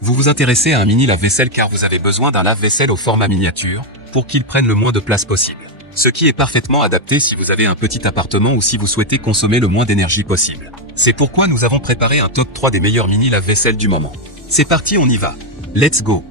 Vous vous intéressez à un mini lave-vaisselle car vous avez besoin d'un lave-vaisselle au format miniature, pour qu'il prenne le moins de place possible. Ce qui est parfaitement adapté si vous avez un petit appartement ou si vous souhaitez consommer le moins d'énergie possible. C'est pourquoi nous avons préparé un top 3 des meilleurs mini lave-vaisselle du moment. C'est parti, on y va. Let's go.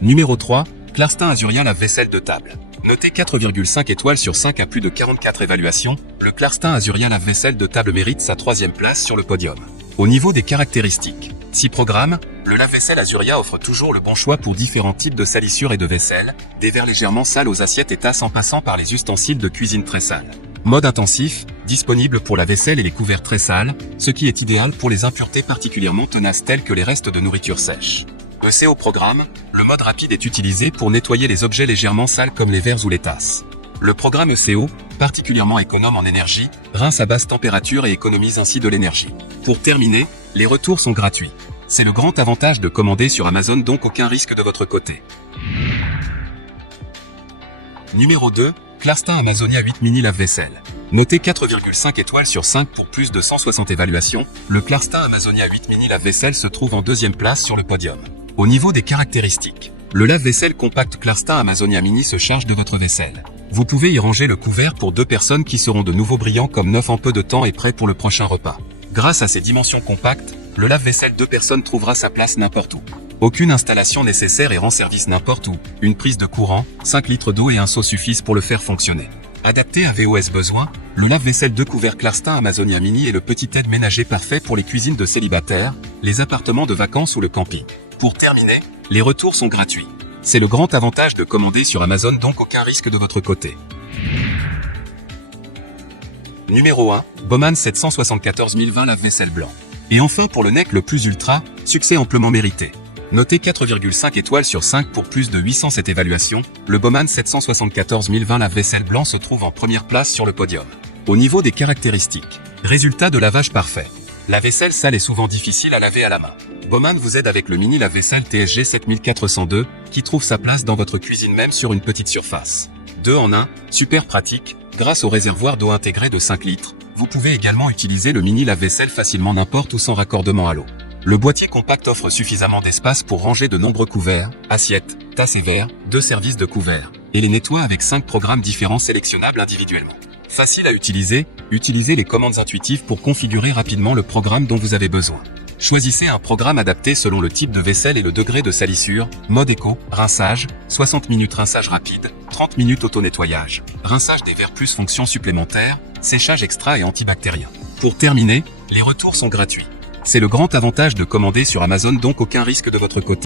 Numéro 3, Clarstin Azurien lave-vaisselle de table. Noté 4,5 étoiles sur 5 à plus de 44 évaluations, le Clarstin Azurien lave-vaisselle de table mérite sa 3e place sur le podium. Au niveau des caractéristiques, 6 programmes, le lave-vaisselle Azuria offre toujours le bon choix pour différents types de salissures et de vaisselle, des verres légèrement sales aux assiettes et tasses en passant par les ustensiles de cuisine très sales. Mode intensif, disponible pour la vaisselle et les couverts très sales, ce qui est idéal pour les impuretés particulièrement tenaces telles que les restes de nourriture sèche. ECO programme, le mode rapide est utilisé pour nettoyer les objets légèrement sales comme les verres ou les tasses. Le programme ECO, particulièrement économe en énergie, rince à basse température et économise ainsi de l'énergie. Pour terminer, les retours sont gratuits. C'est le grand avantage de commander sur Amazon, donc aucun risque de votre côté. Numéro 2, Clarstin Amazonia 8 mini lave-vaisselle. Noté 4,5 étoiles sur 5 pour plus de 160 évaluations, le Clarstin Amazonia 8 mini lave-vaisselle se trouve en 2e place sur le podium. Au niveau des caractéristiques, le lave-vaisselle compact Clarstin Amazonia Mini se charge de votre vaisselle. Vous pouvez y ranger le couvert pour 2 personnes qui seront de nouveau brillants comme neuf en peu de temps et prêts pour le prochain repas. Grâce à ses dimensions compactes, le lave-vaisselle 2 personnes trouvera sa place n'importe où. Aucune installation nécessaire et rend service n'importe où. Une prise de courant, 5 litres d'eau et un seau suffisent pour le faire fonctionner. Adapté à VOS besoin, le lave-vaisselle 2 couvert Clarstin Amazonia Mini est le petit aide ménager parfait pour les cuisines de célibataires, les appartements de vacances ou le camping. Pour terminer, les retours sont gratuits. C'est le grand avantage de commander sur Amazon, donc aucun risque de votre côté. Numéro 1, Baumann 774 020 lave-vaisselle blanc. Et enfin pour le NEC le plus ultra, succès amplement mérité. Noté 4,5 étoiles sur 5 pour plus de 807 évaluations, le Baumann 774 020 lave-vaisselle blanc se trouve en première place sur le podium. Au niveau des caractéristiques, résultat de lavage parfait. La vaisselle sale est souvent difficile à laver à la main. Baumann vous aide avec le mini lave-vaisselle TSG 7402, qui trouve sa place dans votre cuisine même sur une petite surface. 2 en 1, super pratique, grâce au réservoir d'eau intégré de 5 litres. Vous pouvez également utiliser le mini lave-vaisselle facilement n'importe où sans raccordement à l'eau. Le boîtier compact offre suffisamment d'espace pour ranger de nombreux couverts, assiettes, tasses et verres, 2 services de couverts, et les nettoie avec 5 programmes différents sélectionnables individuellement. Facile à utiliser, utilisez les commandes intuitives pour configurer rapidement le programme dont vous avez besoin. Choisissez un programme adapté selon le type de vaisselle et le degré de salissure, mode éco, rinçage, 60 minutes rinçage rapide, 30 minutes auto-nettoyage, rinçage des verres plus fonction supplémentaire, séchage extra et antibactérien. Pour terminer, les retours sont gratuits. C'est le grand avantage de commander sur Amazon, donc aucun risque de votre côté.